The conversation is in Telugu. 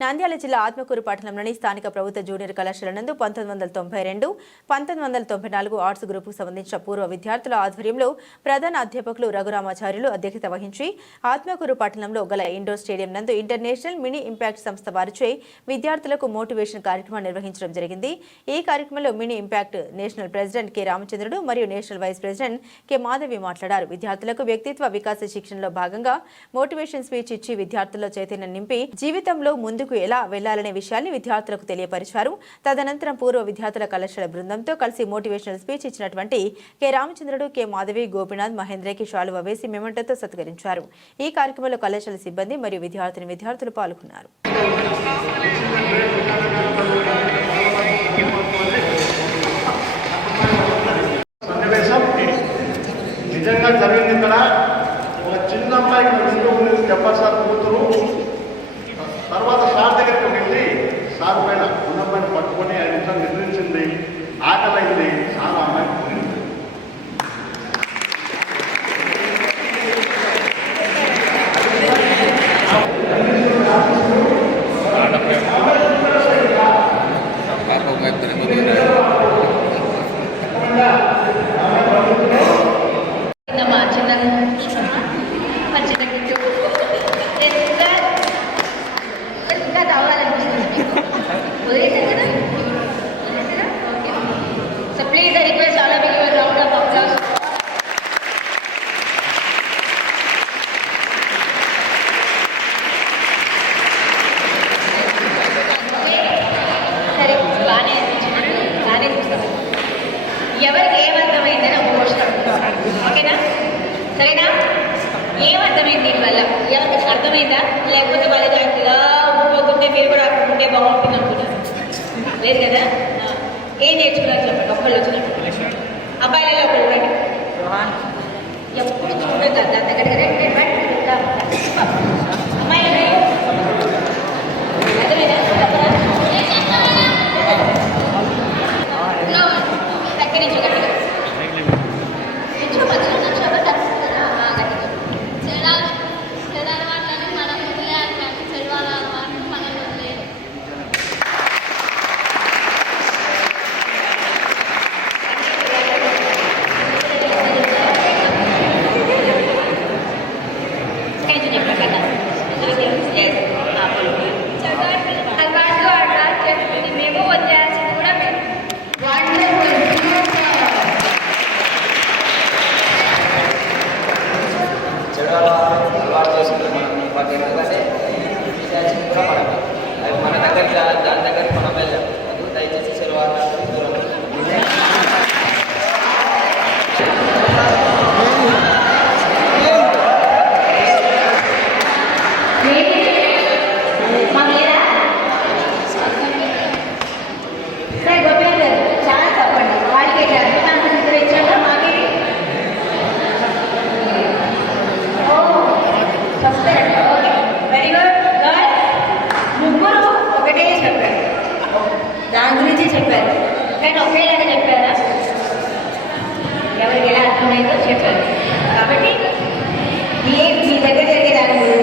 నంద్యాల జిల్లా ఆత్మకూరు పట్టణంలోని స్థానిక ప్రభుత్వ జూనియర్ కళాశాల నందు పంతొమ్మిది వందల తొంభై రెండు పంతొమ్మిది వందల తొంభై నాలుగు ఆర్ట్స్ గ్రూపుకు సంబంధించిన పూర్వ విద్యార్థుల ఆధ్వర్యంలో ప్రధాన అధ్యాపకులు రఘురామాచార్యులు అధ్యక్షత వహించి ఆత్మకూరు పట్టణంలో గల ఇండోర్ స్టేడియం నందు ఇంటర్నేషనల్ మినీ ఇంపాక్ట్ సంస్థ వారిచే విద్యార్థులకు మోటివేషన్ కార్యక్రమం నిర్వహించడం జరిగింది. ఈ కార్యక్రమంలో mini impact national president K Ramachandrudu మరియు national vice president K Madhavi మాట్లాడారు. విద్యార్థులకు వ్యక్తిత్వ వికాస శిక్షణలో భాగంగా మోటివేషన్ స్పీచ్ ఇచ్చి విద్యార్థుల్లో చైతన్యం నింపి జీవితంలో ముందుకు ఎలా వెళ్ళాలనే విషయాన్ని విద్యార్థులకు తెలియపరిచారు. తదనంతరం పూర్వ విద్యార్థుల కళాశాల బృందంతో కలిసి మోటివేషనల్ స్పీచ్ ఇచ్చినటువంటి కె రామచంద్రుడు కె మాధవి గోపినాథ్ మహేంద్రకి శాలువ వేసి మెమంటతో సత్కరించారు. ఈ కార్యక్రమంలో కళాశాల సిబ్బంది మరియు విద్యార్థిని విద్యార్థులు పాల్గొన్నారు. ఎవరికి ఏమర్థమైందని ఒక క్వశ్చన్ ఓకేనా? సరేనా? ఏమర్థమైంది దీనివల్ల ఎవరికి అర్థమైందా లేకపోతే వాళ్ళకి ఇలా ఊపిపోతుంటే మీరు కూడా అక్కడ ఉంటే బాగుంటుంది అనుకున్నారు లేదు కదా ఆ. ఏం నేర్చుకున్నారు చెప్పండి ఒక్కళ్ళు వచ్చినప్పుడు అబ్బాయిలలో ఒకళ్ళు రండి ఎప్పుడు చూడలేదు కదా దాని దగ్గర మన దగ్గరికి ఎవరికి ఎలా అర్థమైందో చెప్పారు కాబట్టి ఏ మీ దగ్గర జరిగే దాని గురించి